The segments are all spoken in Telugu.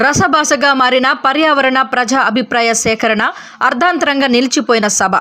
రసభాసగా మారిన పర్యావరణ ప్రజా అభిప్రాయ సేకరణ అర్ధాంతరంగా నిలిచిపోయిన సభ.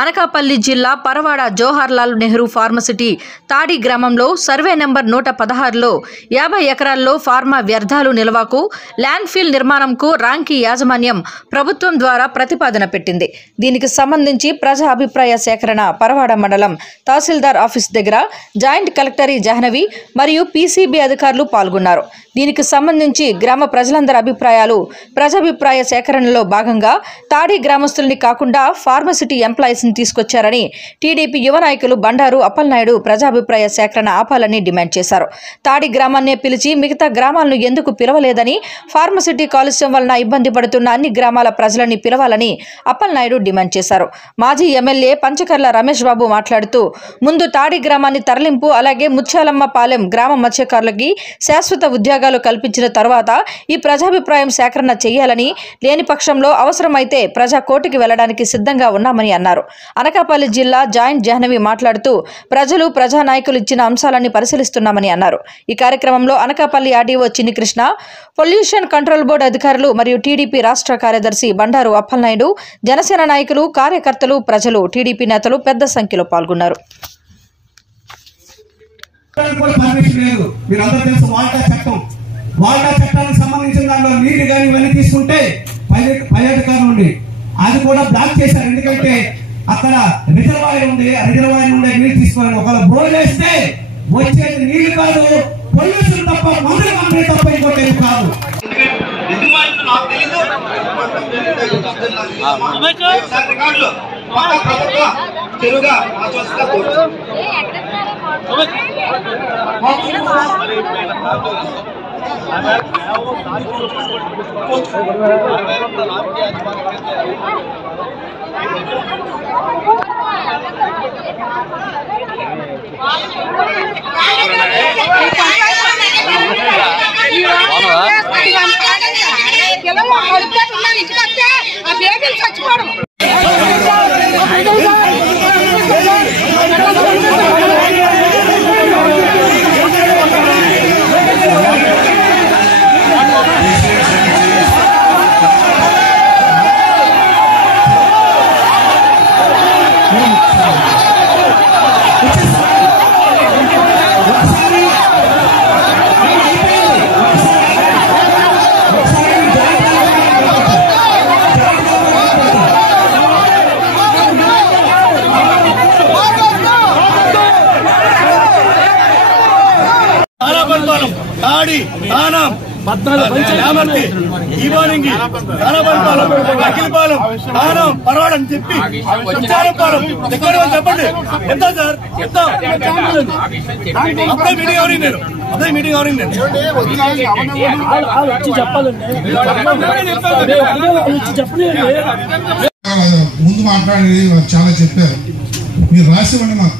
అనకాపల్లి జిల్లా పరవాడ జవహర్లాల్ నెహ్రూ ఫార్మసిటీ తాడి గ్రామంలో సర్వే నెంబర్ 116లో 50 ఎకరాల్లో ఫార్మా వ్యర్థాలు నిల్వకు ల్యాండ్ఫిల్ నిర్మాణంకు రాంకీ యాజమాన్యం ప్రభుత్వం ద్వారా ప్రతిపాదన పెట్టింది. దీనికి సంబంధించి ప్రజా అభిప్రాయ సేకరణ పరవాడ మండలం తహసీల్దార్ ఆఫీస్ దగ్గర జాయింట్ కలెక్టరీ జాహ్నవి మరియు పీసీబీ అధికారులు పాల్గొన్నారు. దీనికి సంబంధించి గ్రామ ప్రజలందరి అభిప్రాయాలు ప్రజాభిప్రాయ సేకరణలో భాగంగా తాడి గ్రామస్తుల్ని కాకుండా ఫార్మసిటీ ఎంప్లాయీస్ ని తీసుకొచ్చారని టీడీపీ యువ నాయకులు బండారు అప్పలనాయుడు ప్రజాభిప్రాయ సేకరణ ఆపాలని డిమాండ్ చేశారు. తాడి గ్రామాన్నే పిలిచి మిగతా గ్రామాలను ఎందుకు పిలవలేదని, ఫార్మసిటీ కాలుష్యం వలన ఇబ్బంది పడుతున్న అన్ని గ్రామాల ప్రజలని పిలవాలని అప్పలనాయుడు డిమాండ్ చేశారు. మాజీ ఎమ్మెల్యే పంచకర్ల రమేష్ బాబు మాట్లాడుతూ ముందు తాడి గ్రామాన్ని తరలింపు, అలాగే ముత్యాలమ్మ పాలెం గ్రామ మత్స్యకారులకి శాశ్వత ఉద్యోగాలు కల్పించిన తర్వాత ఈ ప్రజాభిప్రాయం సేకరణ చేయాలని, లేని పక్షంలో అవసరమైతే ప్రజా కోర్టుకి వెళ్లడానికి సిద్ధంగా ఉన్నామని అన్నారు. అనకాపల్లి జిల్లా జాయింట్ జాహ్నవి మాట్లాడుతూ ప్రజలు ప్రజా నాయకులు ఇచ్చిన అంశాలన్నీ పరిశీలిస్తున్నామని అన్నారు. ఈ కార్యక్రమంలో Anakapalli RDO Chinni Krishna, pollution control board అధికారులు మరియు టీడీపీ రాష్ట్ర కార్యదర్శి బండారు అప్పలనాయుడు, జనసేన నాయకులు, కార్యకర్తలు, ప్రజలు, టీడీపీ నేతలు పెద్ద సంఖ్యలో పాల్గొన్నారు. వాటా చట్టానికి సంబంధించిన దాంట్లో నీరు కానీ ఇవన్నీ తీసుకుంటే పై అధికారులు ఉండి అది కూడా బ్లాక్ చేశారు. ఎందుకంటే అక్కడ రిజర్వాయర్ ఉంది, ఆ రిజర్వాయర్ నుండి నీరు తీసుకోవాలి. ఒకవేళ బోర్ వేస్తే వచ్చేది నీళ్లు కాదు, పొల్యూషన్ తప్ప, మందుల కంపెనీ తప్ప ఇంకోటి కాదు. తాడి దానం అఖిలపాలెం దానం పరవాడని చెప్పి చెప్పండి. ఎంత సార్ ఎంత అప్పుడే మీటింగ్ ఎవరికి నేను అదే మీటింగ్ ఎవరికి నేను ముందు మాట్లాడి చాలా చెప్పారు. మీరు రాసివ్వండి మాకు.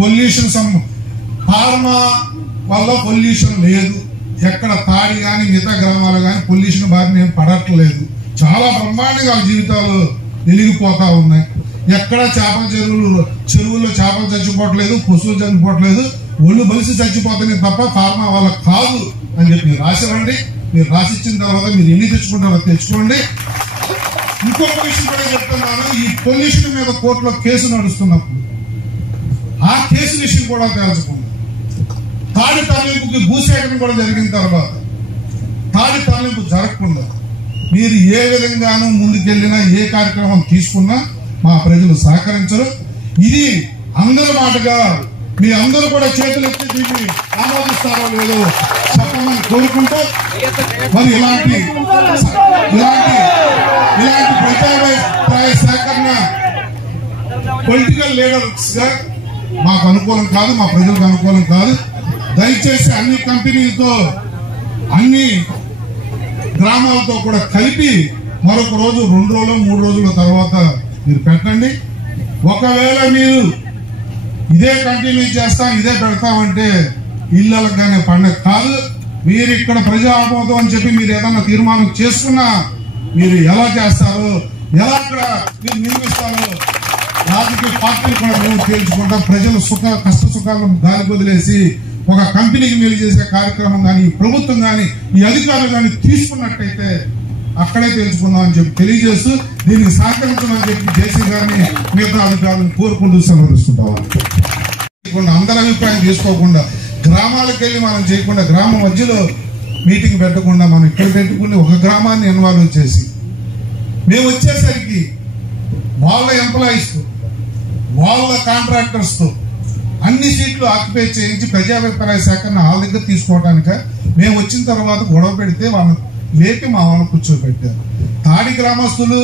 పొల్యూషన్ ఫార్మా వల్ల పొల్యూషన్ లేదు, ఎక్కడ తాడి కానీ మిగతా గ్రామాలు కానీ పొల్యూషన్ బారిన ఏం పడట్లేదు. చాలా బ్రహ్మాండంగా జీవితాలు వెలిగిపోతా ఉన్నాయి. ఎక్కడ చెరువుల్లో చేపలు చచ్చిపోవట్లేదు, పశువులు చచ్చిపోవట్లేదు, ఒళ్ళు బలిసి చచ్చిపోతున్నాయి తప్ప ఫార్మా వల్ల కాదు అని చెప్పి మీరు రాసివ్వండి. మీరు రాసిచ్చిన తర్వాత మీరు ఎన్ని తెచ్చుకుంటారో తెచ్చుకోండి. ఇంకొక విషయం కూడా చెప్తున్నాను. ఈ పొల్యూషన్ మీద కోర్టులో కేసు నడుస్తున్నప్పుడు ఆ కేసు విషయం కూడా తెలుసుకుందాం. తాడి తరలింపుకి భూసేకరణ కూడా జరిగిన తర్వాత తాడి తరలింపు జరగకుండా మీరు ఏ విధంగానూ ముందుకెళ్లినా, ఏ కార్యక్రమం తీసుకున్నా మా ప్రజలు సహకరించరు. ఇది అందరి మాటగా మీ అందరూ కూడా చేతులు ఎత్తి దీన్ని ఆమోదిస్తారో లేదో చెప్పమని కోరుకుంటూ, మరి ఇలాంటి ప్రజాభిప్రాయ సేకరణ పొలిటికల్ లీడర్స్ గా మాకు అనుకూలం కాదు, మా ప్రజలకు అనుకూలం కాదు. దయచేసి అన్ని కంపెనీలతో, అన్ని గ్రామాలతో కూడా కలిపి మరొక రోజు, 2 రోజులు 3 రోజుల తర్వాత మీరు పెట్టండి. ఒకవేళ మీరు ఇదే కంటిన్యూ చేస్తాం, ఇదే పెడతామంటే ఇళ్ళగానే పండగ కాదు. మీరు ఇక్కడ ప్రజా ఆమోదం అని చెప్పి మీరు ఏదన్నా తీర్మానం చేసుకున్నా మీరు ఎలా చేస్తారో, ఎలా అక్కడ మీరు నిర్మిస్తారో రాజకీయ పార్టీలు కూడా మేము తేల్చుకుంటాం. ప్రజల కష్ట సుఖాలను గాలి వదిలేసి ఒక కంపెనీకి మేలు చేసే కార్యక్రమం కానీ ప్రభుత్వం కానీ ఈ అధికారులు కానీ తీసుకున్నట్టయితే అక్కడే తెలుసుకుందామని చెప్పి తెలియజేస్తూ దీనికి సహకరించమని చెప్పి జేసీ గారిని మిగతా అధికారులను కోరుకుంటూ సెలవుస్తున్నాం. అందరి అభిప్రాయం తీసుకోకుండా గ్రామాలకు వెళ్ళి మనం చేయకుండా గ్రామ మధ్యలో మీటింగ్ పెట్టకుండా మనం ఇక్కడ పెట్టుకుని ఒక గ్రామాన్ని ఇన్వాల్వ్ చేసి మేము వచ్చేసరికి వాళ్ళ ఎంప్లాయీస్తో వాళ్ళ కాంట్రాక్టర్స్తో అన్ని సీట్లు ఆక్యుపై చేయించి ప్రజాభిప్రాయ సేకరణ వాళ్ళ దగ్గర తీసుకోవడానిక మేము వచ్చిన తర్వాత గొడవ పెడితే వాళ్ళని లేపి మా వాళ్ళని కూర్చోబెట్టారు. తాడి గ్రామస్తులు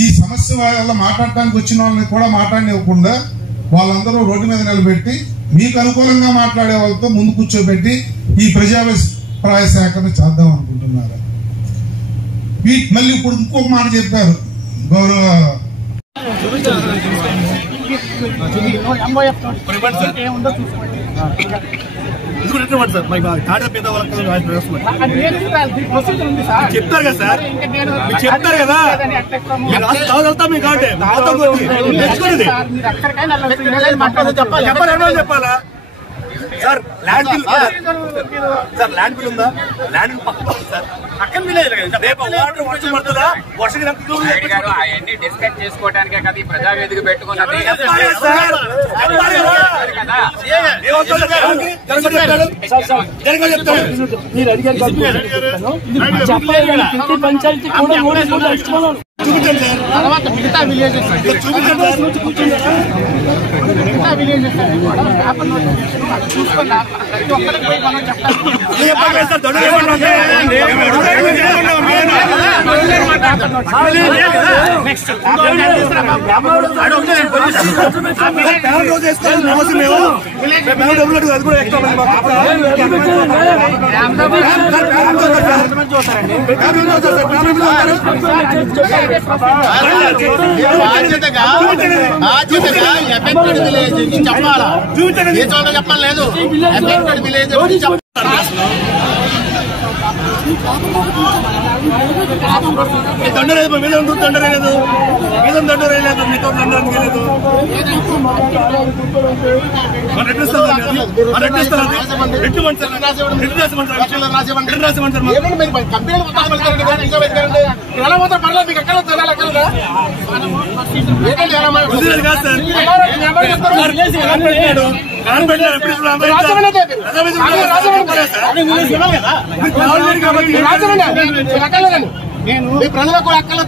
ఈ సమస్య వల్ల మాట్లాడటానికి వచ్చిన వాళ్ళని కూడా మాట్లాడనివ్వకుండా వాళ్ళందరూ రోడ్డు మీద నిలబెట్టి మీకు అనుకూలంగా మాట్లాడే వాళ్ళతో ముందు కూర్చోబెట్టి ఈ ప్రజాభిప్రాయ సేకరణ చేద్దాం అనుకుంటున్నారు. మళ్ళీ ఇప్పుడు ఇంకొక మాట చెప్పారు గౌరవ చెప్తారు కదా సార్, చెప్తారు కదా చెప్పాలా sir? Land bill sir, land bill ఉందా? ల్యాండ్ బిల్ పక్కన సార్, పక్కన బిల్ రేపు వాటర్ వర్షం పడుతుందా? వర్షం అవన్నీ డిస్కస్ చేసుకోవడానికే కదా ఈ ప్రజావేదిక పెట్టుకున్నది. పంచాయతీ కూడా చూపించండి సార్. తర్వాత మిగతా విలేజెస్ చూపించండి సార్. మిగతా విలేజెస్ చూసుకున్నా ప్రతి ఒక్కరికి పోయి మనం చెప్తాం. ఎఫెక్టెడ్ విలేజ్ చెప్పాలా? ఏ చోట చెప్పలేదు. ఎఫెక్టెడ్ విలేజ్ దండలేదు, మీద దండలేదు, మీద దండలేదు, మీతో దండలేదు. నేను మీ ప్రజలకు కూడా అక్కల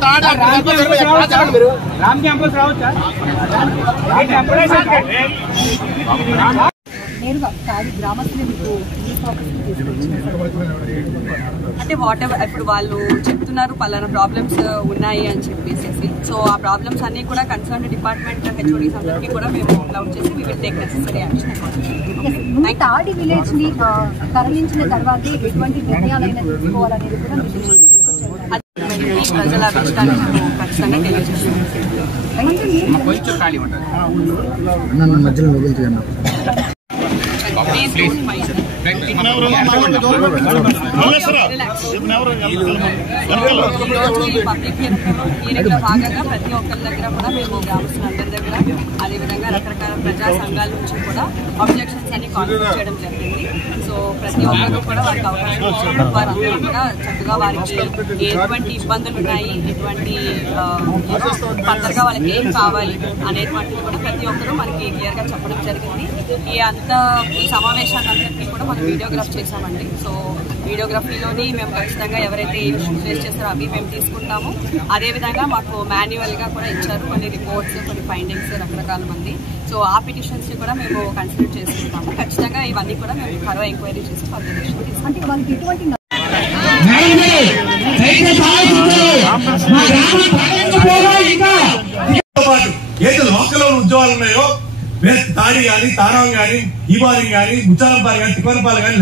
రామ్ క్యాంపస్ రావచ్చా? నేరుగా తాడి గ్రామస్తులు మీకు అంటే వాట్ ఎవర్ ఇప్పుడు వాళ్ళు చెప్తున్నారు పలానా ప్రాబ్లమ్స్ ఉన్నాయి అని చెప్పేసి, సో ఆ ప్రాబ్లమ్స్ అన్ని కూడా కన్సర్న్ డిపార్ట్మెంట్ హెచ్ఓడీస్ అందరికీ కూడా మేము క్లౌడ్ చేసి we will take necessary action. తాడి విలేజ్ ని తరలించిన తర్వాత ఎటువంటి నిర్ణయాలైనా తీసుకోవాలనేది కూడా ప్రజల అభిష్టాన్ని ఖచ్చితంగా తెలియజేస్తున్నాం. భాగంగా ప్రతి ఒక్కరి దగ్గర కూడా మేము గ్రామస్తులందరి దగ్గర అదేవిధంగా రకరకాల ప్రజా సంఘాల నుంచి కూడా ఆబ్జెక్షన్స్ అన్ని కాన్ఫరెన్స్ చేయడం జరిగింది. సో ప్రతి ఒక్కరు కూడా వారికి అవకాశం ఇచ్చారు. వారందరూ కూడా చక్కగా వారికి ఎటువంటి ఇబ్బందులు ఉన్నాయి, ఎటువంటి ఫర్దర్గా వాళ్ళకి ఏం కావాలి అనేటువంటిది కూడా ప్రతి ఒక్కరూ మనకి క్లియర్గా చెప్పడం జరిగింది. ఈ సమావేశాన్ని అందరికీ కూడా మనం వీడియోగ్రాఫ్ చేశామండి. సో వీడియోగ్రఫీలోని మేము ఖచ్చితంగా ఎవరైతే ఇష్యూస్ ఫేస్ చేస్తారో అవి మేము తీసుకుంటాము. అదేవిధంగా మాకు మాన్యువల్గా కూడా ఇచ్చారు కొన్ని రిపోర్ట్స్, కొన్ని ఫైండింగ్స్ రకరకాల మంది. సో ఆ పిటిషన్స్ని కూడా మేము కన్సిడర్ చేసుకుంటాము. ఖచ్చితంగా ఇవన్నీ కూడా మేము త్వరగా ఎంక్వైరీ చేసి ఫర్దర్ డిసిషన్ తీసుకుంటాం. ఏదో లోకల్ ఉద్యోగాలు ఉన్నాయో తాడి కానీ, తారాం కానీ, ఈబారం కానీ, ముచ్చాలంపాలెం కానీ, తిప్పనపాలెం కానీ,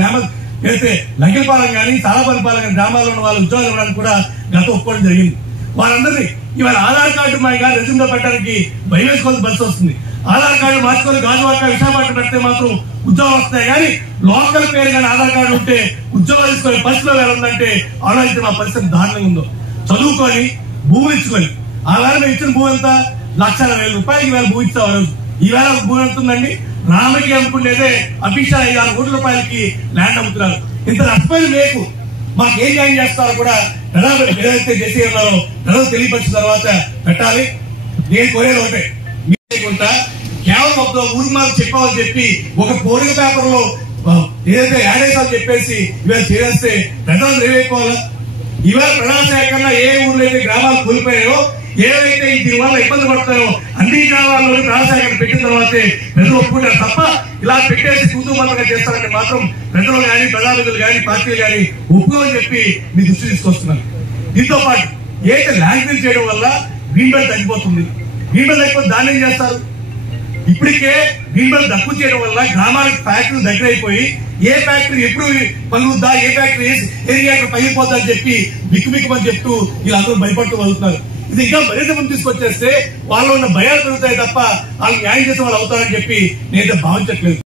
అయితే లంకెలపాలెం కానీ, తాళపల్లిపాలెం కానీ గ్రామాల్లో ఉన్న వాళ్ళ ఉద్యోగాలు ఇవ్వడానికి కూడా గత ఒప్పుకోవడం జరిగింది. వాళ్ళందరినీ ఇవాళ ఆధార్ కార్డు మా కానీ రెజ్యూమ్ లో పెట్టడానికి భయం వేసుకోవాల్సిన పరిస్థితి వస్తుంది. ఆధార్ కార్డు మార్చుకొని గాజువాక విశాఖపట్నం పెడితే మాత్రం ఉద్యోగాలు వస్తాయి, కానీ లోకల్ పేరు కానీ ఆధార్ కార్డు ఉంటే ఉద్యోగాలు తీసుకొని పరిస్థితిలో ఉందంటే ఆలోచించిన మా పరిస్థితి దారుణంగా ఉందో. చదువుకొని భూములు ఇచ్చుకొని ఆ వేళ మేము ఇచ్చిన భూమి అంతా 1,60,000 రూపాయలకి వేళ భూమి ఇస్తాం. రోజు ఈ వేళ భూమి ఎంతుందండి? రామకి అమ్ముకునేదే అఫీషియల్ 5-6 కోట్ల రూపాయలకి ల్యాండ్ అమ్ముతున్నారు. ఇంత నష్టపోయిన మీకు మాకేం జాయిన్ చేస్తారో కూడా ఏదైతే చేసి ఉన్నారో ప్రజలు తెలియపరిచిన తర్వాత పెట్టాలి. నేను కోరేది ఒకటే, మీకుంటా కేవలం ఒక ఊరి మాకు చెప్పామని చెప్పి ఒక కోరిక పేపర్ లో ఏదైతే యాడేసాలు చెప్పేసి ఇవాళ చేస్తే ప్రజలు ఏమైపోవాలా? ఇవాళ ప్రజాసేకరణ ఏ ఊర్లో అయితే గ్రామాలు కూలిపోయాయో, ఏవైతే దీనివల్ల ఇబ్బంది పడతాయో అన్ని గ్రామాల్లో ప్రజాసేకరణ పెట్టిన తర్వాతే ప్రజలు ఒప్పుకుంటారు తప్ప ఇలా పెట్టేసి కుటుంబంగా చేస్తారంటే మాత్రం ప్రజలు కానీ ప్రజాప్రతినిధులు కానీ పార్టీలు కానీ ఒప్పుకోమని చెప్పి మీ దృష్టి తీసుకొస్తున్నారు. దీంతో పాటు ఏదైతే ల్యాండ్ చేయడం వల్ల గ్రీన్ బెల్ట్ తగ్గిపోతుంది. గ్రీన్ బెల్ట్ తగ్గిపోతే దాన్ని ఏం చేస్తారు? ఇప్పటికే గ్రీన్ బెల్ట్ తక్కువ చేయడం వల్ల గ్రామాలకు ఫ్యాక్టరీలు దగ్గర అయిపోయి ఏ ఫ్యాక్టరీ ఎప్పుడు పలుకుద్దా, ఏ ఫ్యాక్టరీ ఏరియా పగిలిపోద్దా అని చెప్పి బిక్కుబిక్కుమని చెప్తూ వీళ్ళందరూ భయపడుతూ వదులుతున్నారు. ఇది ఇంకా మరింత ముందు తీసుకొచ్చేస్తే వాళ్ళు ఉన్న భయాలు పెరుగుతాయి తప్ప వాళ్ళు న్యాయం చేసే వాళ్ళు అవుతారని చెప్పి నేనైతే భావించట్లేదు.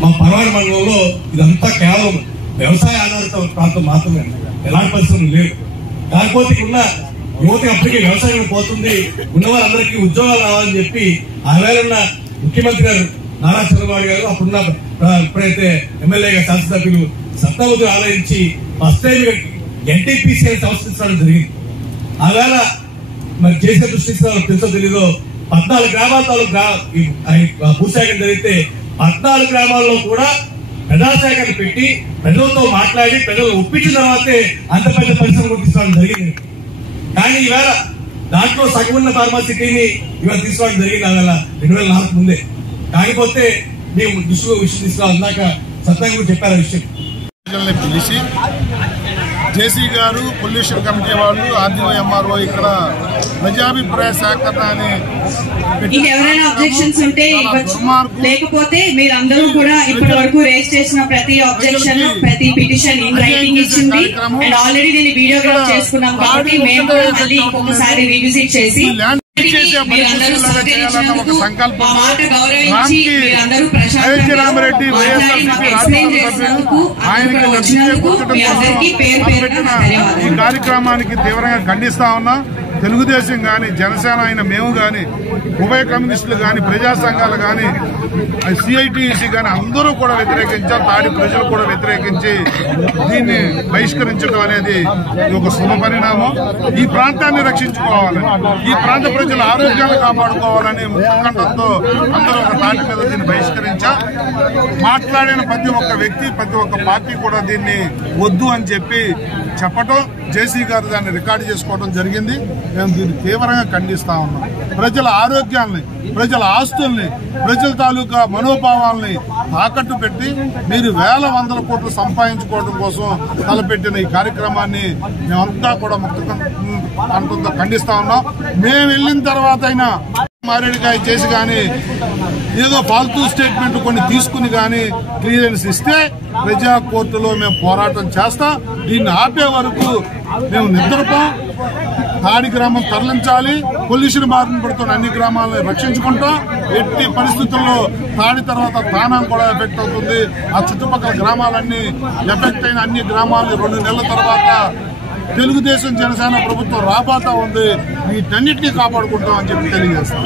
మా పరవాడ మండలంలో ఇదంతా కేవలం వ్యవసాయ ఆధారిత ప్రాంతం మాత్రమే, ఎలాంటి పరిశ్రమలు లేవు. కాకపోతే ఉన్న యువత అప్పటికీ వ్యవసాయం పోతుంది, ఉన్న వాళ్ళందరికీ ఉద్యోగాలు రావాలని చెప్పి ఆ వేళ ముఖ్యమంత్రి గారు నారా చంద్రబాబు గారు అప్పుడున్న ఎప్పుడైతే ఎమ్మెల్యేగా శాసనసభ్యులు సప్తావతి ఆలోచించి ఫస్ట్ టైం ఎన్టీపీసీ సంస్థించడం జరిగింది. ఆ వేళ మరి చేసే దృష్టిస్తారో తెలుసో తెలీదో 14 గ్రామాల తాలూకు భూసేకరణ జరిగితే 14 గ్రామాల్లో కూడా ప్రజాసేకరణ పెట్టి ప్రజలతో మాట్లాడి ప్రజలు ఒప్పించిన తర్వాతే అంత పెద్ద పరిశ్రమ గుర్తించడం జరిగింది. కానీ ఈవేళ దాంట్లో సగం ఉన్న ఫార్మాసిటీని ఇవాళ తీసుకోవడం జరిగింది ఆ వేళ 2004 ముందే. కాకపోతే మేము విషయం తీసుకోవాలి అందాక సత్యంగా కూడా చెప్పారు విషయం. పిలిచి జేసీ గారు, పొల్యూషన్ కమిటీ వాళ్ళు, ఆర్డీఓ, ఎంఆర్ఓ ఇక్కడ ప్రజాభిప్రాయ సేకరణ అని ఎవరైనా అబ్జెక్షన్స్ ఉంటే లేకపోతే మీరందరూ కూడా ఇప్పటి వరకు రేజ్ చేసిన ప్రతి అబ్జెక్షన్, ప్రతి పిటిషన్ ఇన్ రైటింగ్ ఇచ్చింది. అండ్ ఆల్రెడీ దీన్ని వీడియోగ్రాఫ్ చేసుకున్నాం కాబట్టి మేము కూడా మళ్ళీ ఇంకొకసారి రివిజిట్ చేసి ఒక సంకల్పం రామిరెడ్డి ఈ కార్యక్రమానికి తీవ్రంగా ఖండిస్తా ఉన్నా. తెలుగుదేశం గాని, జనసేన అయిన మేము గాని, ఉభయ కమ్యూనిస్టులు గాని, ప్రజా సంఘాలు గాని, సిఐటిసి గాని అందరూ కూడా వ్యతిరేకించారు. తాడి ప్రజలు కూడా వ్యతిరేకించి దీన్ని బహిష్కరించడం అనేది ఒక శుభ పరిణామం. ఈ ప్రాంతాన్ని రక్షించుకోవాలని, ఈ ప్రాంత ప్రజల ఆరోగ్యాన్ని కాపాడుకోవాలని ముఖ్యకంఠంతో అందరూ ఒక తాటి మీద దీన్ని బహిష్కరించారు. మాట్లాడిన ప్రతి ఒక్క వ్యక్తి, ప్రతి ఒక్క పార్టీ కూడా దీన్ని వద్దు అని చెప్పి చెప్పటం, జేసీ గారు దాన్ని రికార్డు చేసుకోవడం జరిగింది. మేము దీన్ని తీవ్రంగా ఖండిస్తా ఉన్నాం. ప్రజల ఆరోగ్యాన్ని, ప్రజల ఆస్తుల్ని, ప్రజల తాలూకా మనోభావాల్ని తాకట్టు పెట్టి మీరు వేల వందల కోట్లు సంపాదించుకోవడం కోసం తలపెట్టిన ఈ కార్యక్రమాన్ని మేమంతా కూడా ముక్తంతో ఖండిస్తా ఉన్నాం. మేము వెళ్ళిన తర్వాత అయినా మారేడుకాయ చేసి కానీ ఏదో ఫాల్తూ స్టేట్మెంట్ కొన్ని తీసుకుని కానీ క్లియరెన్స్ ఇస్తే ప్రజా కోర్టులో మేము పోరాటం చేస్తాం. దీన్ని ఆపే వరకు మేము నిద్రపోం. తాడి గ్రామం తరలించాలి. పొల్యూషన్ బారిన పడుతున్న అన్ని గ్రామాలను రక్షించుకుంటాం. ఎట్టి పరిస్థితుల్లో తాడి తర్వాత తానం కూడా ఎఫెక్ట్ అవుతుంది. ఆ చుట్టుపక్కల గ్రామాలన్నీ ఎఫెక్ట్ అయిన అన్ని గ్రామాలు 2 నెలల తర్వాత తెలుగుదేశం, జనసేన ప్రభుత్వం రాబోతా ఉంది. వీటన్నిటినీ కాపాడుకుంటాం అని చెప్పి తెలియజేస్తాం.